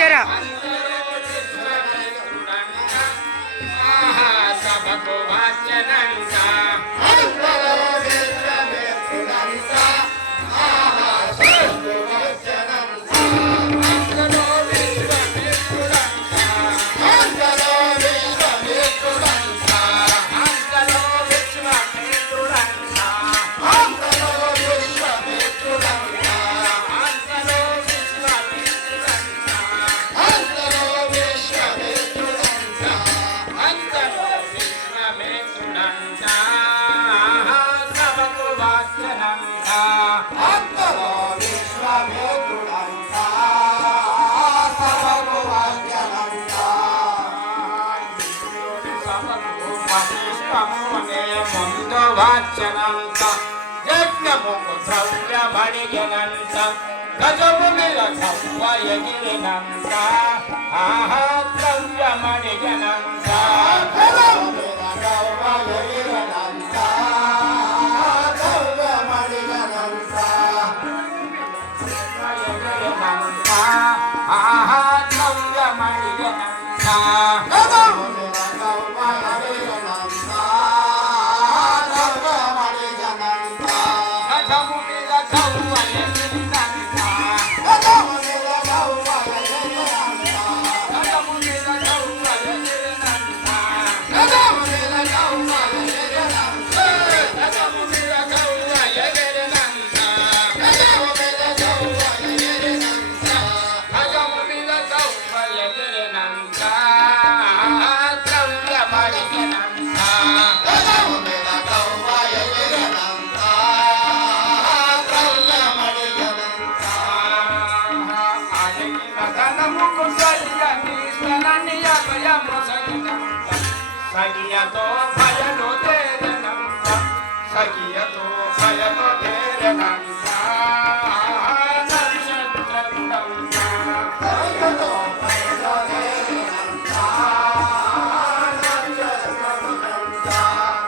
get up. యజ్ఞముకు ద్రవ్యమడిగినంత గజముని రథవ్వ ఎగిరినంత ఆహా ద్రవ్యమడిగినంత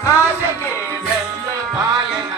ಆಕಾಶಕ್ಕೆ ಬೆಲ್ಲ ಬಾಯನ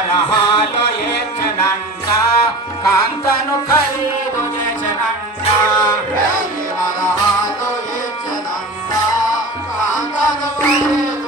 వరహాలు ఏడ్చనంట కాంతను ఖరీదు చేసనంట వరహాలు ఏడ్చనంట కాంతను ఖరీదు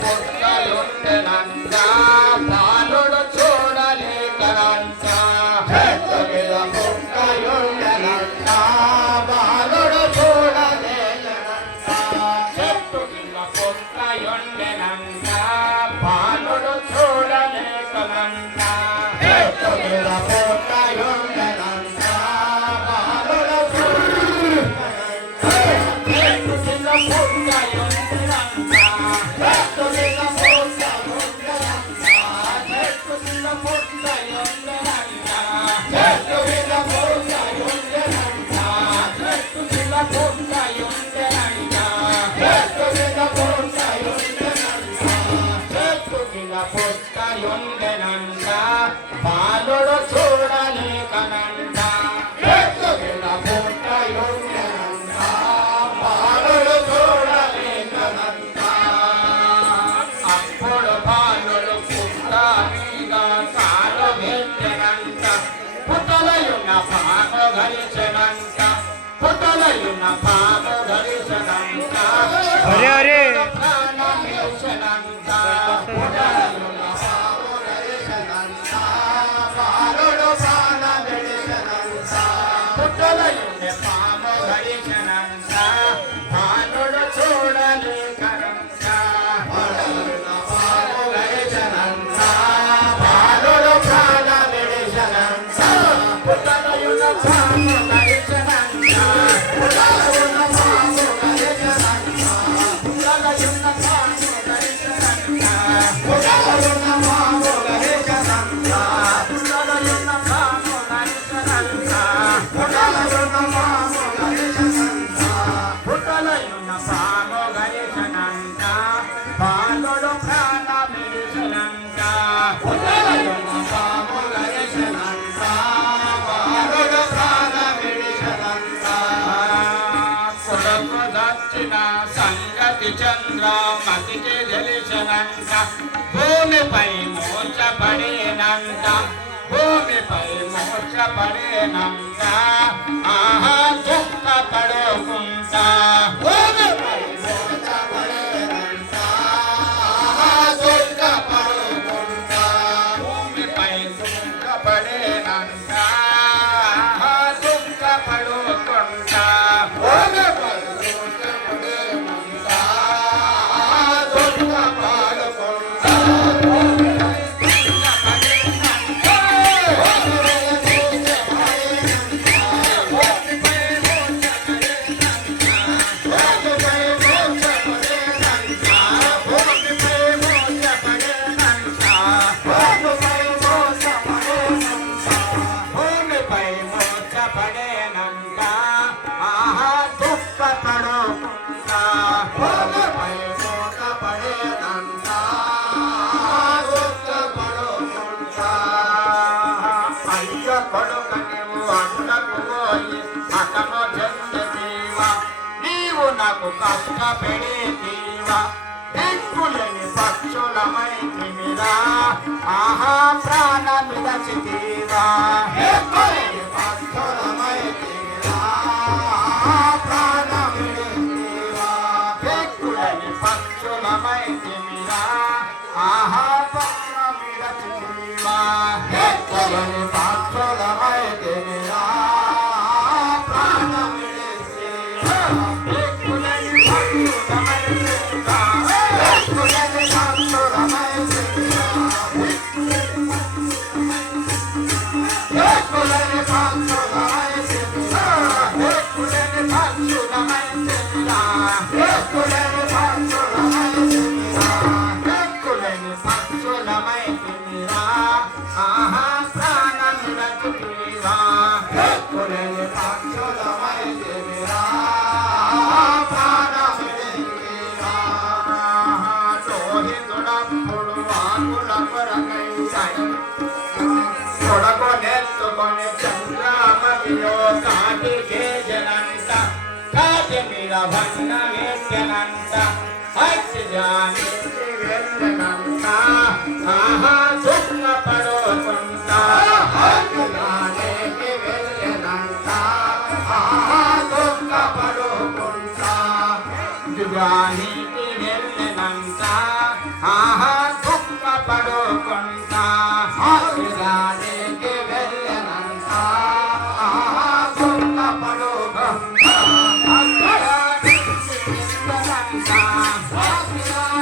పుట్టలుండ నందాలుడు బాలుడు చూడలేకనంట బాలుడు చూడలేకనంట అప్పుడు బాలుడు పుట్ట మీద కాలు పెట్టనంట. పుట్టలయున్న పాలు ధరించనంట పుట్టలయున్న పాలు ధరించనంట ప్రాణం ధరించనంట থাকি భూమిపై మూర్చబడినంత భూమిపై మూర్చబడినంత ఆహా దుఃఖపడుకుంటా కక్క పెడేవా దిక్కులని పక్షులమై తిమిరా. ఆహా ప్రాణ విదచితీవా పక్షులమై తిమిరా. ప్రాణ విడేవా దిక్కులని పక్షులమై తిమిరా. ఆహా తొడకొనెత్తుకొని చంద్రామతిలో కాటి గేజనంత కాటి మీద భంగ వేసనంత హచ్చి జాని ఆహా Stop. Stop.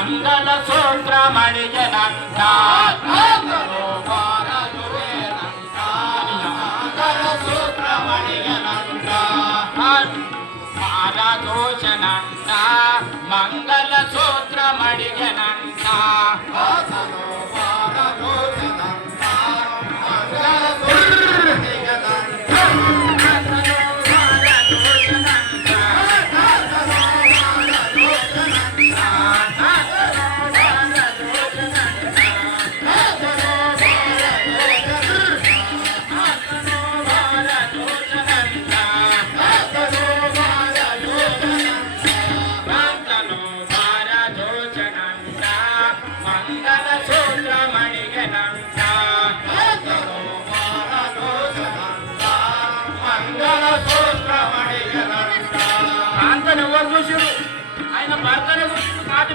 మంగళ సూత్రమణి జనంత. మంగళ సూత్రమణి జనంత. మారదోషనంత మంగళ సూత్రమణి జనంత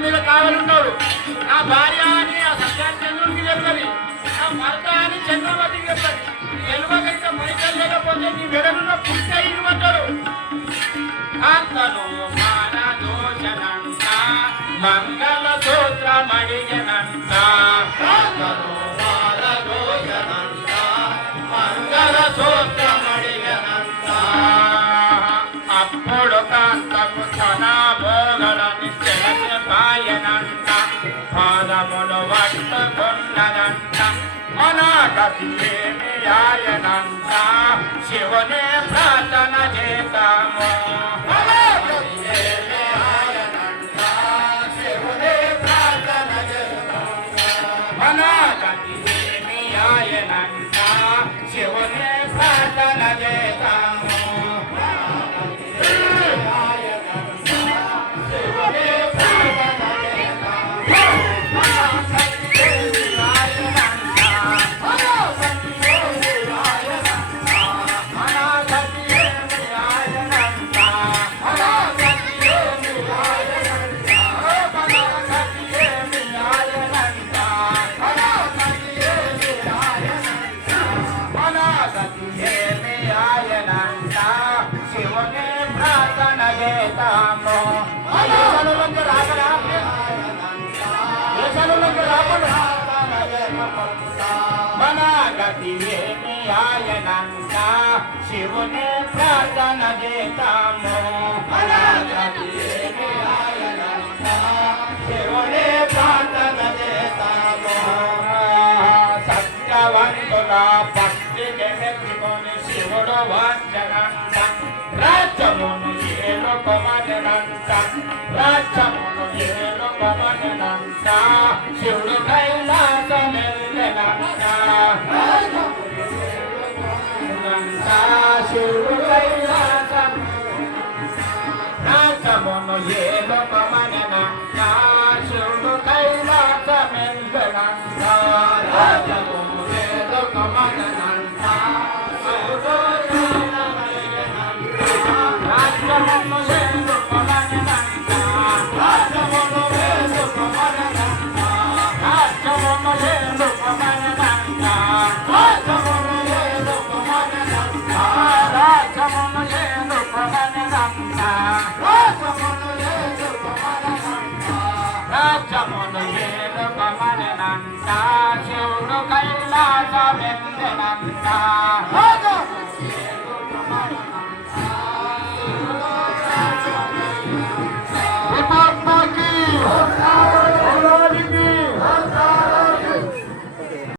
మీద కావాలంటారు నా భార్య అని ఆ సత్యాన్ని చంద్రుడికి చెప్పాలి నా భర్త అని చంద్రవతికి చెప్పాలి ఎలువకైతే మైకల్ లేకపోతే నీ వెడనున్న పుట్టి ఇవ్వమంటాడు మంగళ సూత్రమడిగనంట మంగళ సూత్రమడిగనంట అప్పుడు కాంతము తనా ಶಿವನೇ ಪ್ರಾರ್ಥನ ಚೇತಾಮ శివుని ప్రార్థన చేతాము. శివుని ప్రార్థన చేతాము. సత్యవంతుల భక్తికి మెచ్చుకొని శివుడు వంచనంట రాజ్యమును ఏలుకొమనంట రాజ్యమును ఏలుకొమనంట శివుడు రాజ్యమును ఏలుకొమనంట శివుడు కైలాసమెల్లెనంట